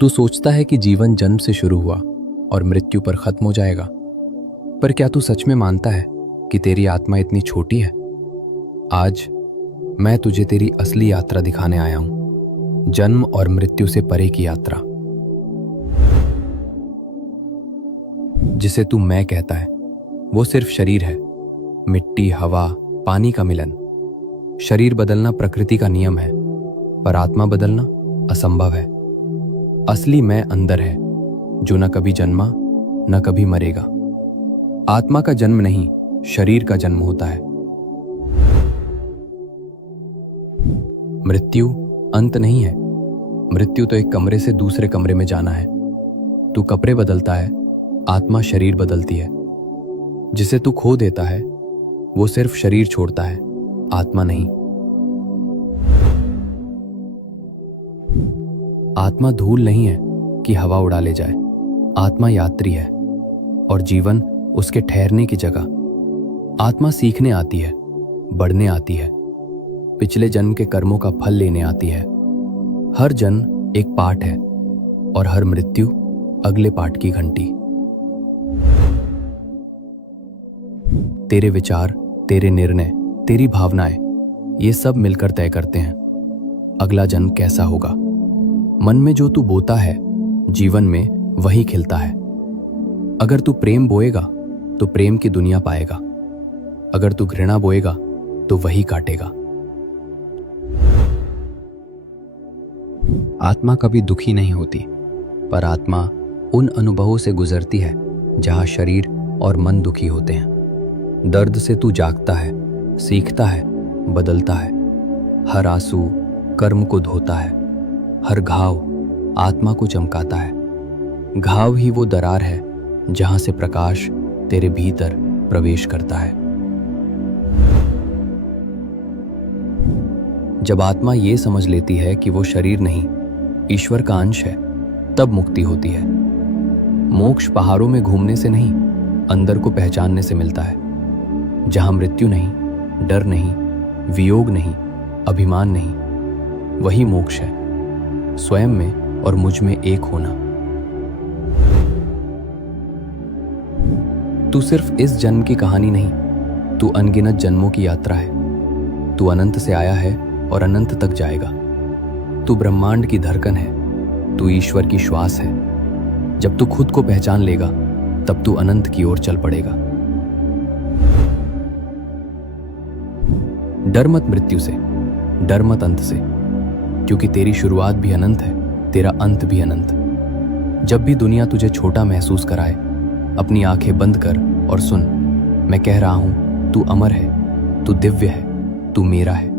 तू सोचता है कि जीवन जन्म से शुरू हुआ और मृत्यु पर खत्म हो जाएगा, पर क्या तू सच में मानता है कि तेरी आत्मा इतनी छोटी है? आज मैं तुझे तेरी असली यात्रा दिखाने आया हूं, जन्म और मृत्यु से परे की यात्रा, जिसे तू मैं कहता है वो सिर्फ शरीर है, मिट्टी, हवा, पानी का मिलन। शरीर बदलना प्रकृति का नियम है, पर आत्मा बदलना असंभव है। असली मैं अंदर है, जो न कभी जन्मा न कभी मरेगा। आत्मा का जन्म नहीं, शरीर का जन्म होता है। मृत्यु अंत नहीं है। मृत्यु तो एक कमरे से दूसरे कमरे में जाना है। तू कपड़े बदलता है, आत्मा शरीर बदलती है। जिसे तू खो देता है वो सिर्फ शरीर छोड़ता है, आत्मा नहीं। आत्मा धूल नहीं है कि हवा उड़ा ले जाए। आत्मा यात्री है और जीवन उसके ठहरने की जगह। आत्मा सीखने आती है, बढ़ने आती है, पिछले जन्म के कर्मों का फल लेने आती है। हर जन्म एक पाठ है और हर मृत्यु अगले पाठ की घंटी। तेरे विचार, तेरे निर्णय, तेरी भावनाएं, ये सब मिलकर तय करते हैं अगला जन्म कैसा होगा। मन में जो तू बोता है, जीवन में वही खिलता है। अगर तू प्रेम बोएगा तो प्रेम की दुनिया पाएगा। अगर तू घृणा बोएगा तो वही काटेगा। आत्मा कभी दुखी नहीं होती, पर आत्मा उन अनुभवों से गुजरती है जहां शरीर और मन दुखी होते हैं। दर्द से तू जागता है, सीखता है, बदलता है। हर आंसू कर्म को धोता है, हर घाव आत्मा को चमकाता है। घाव ही वो दरार है जहां से प्रकाश तेरे भीतर प्रवेश करता है। जब आत्मा ये समझ लेती है कि वो शरीर नहीं, ईश्वर का अंश है, तब मुक्ति होती है। मोक्ष पहाड़ों में घूमने से नहीं, अंदर को पहचानने से मिलता है। जहां मृत्यु नहीं, डर नहीं, वियोग नहीं, अभिमान नहीं, वही मोक्ष है। स्वयं में और मुझ में एक होना। तू सिर्फ इस जन्म की कहानी नहीं, तू अनगिनत जन्मों की यात्रा है। तू अनंत से आया है और अनंत तक जाएगा। तू ब्रह्मांड की धड़कन है, तू ईश्वर की श्वास है। जब तू खुद को पहचान लेगा, तब तू अनंत की ओर चल पड़ेगा। डर मत मृत्यु से, डर मत अंत से, क्योंकि तेरी शुरुआत भी अनंत है, तेरा अंत भी अनंत। जब भी दुनिया तुझे छोटा महसूस कराए, अपनी आंखें बंद कर और सुन। मैं कह रहा हूं, तू अमर है, तू दिव्य है, तू मेरा है।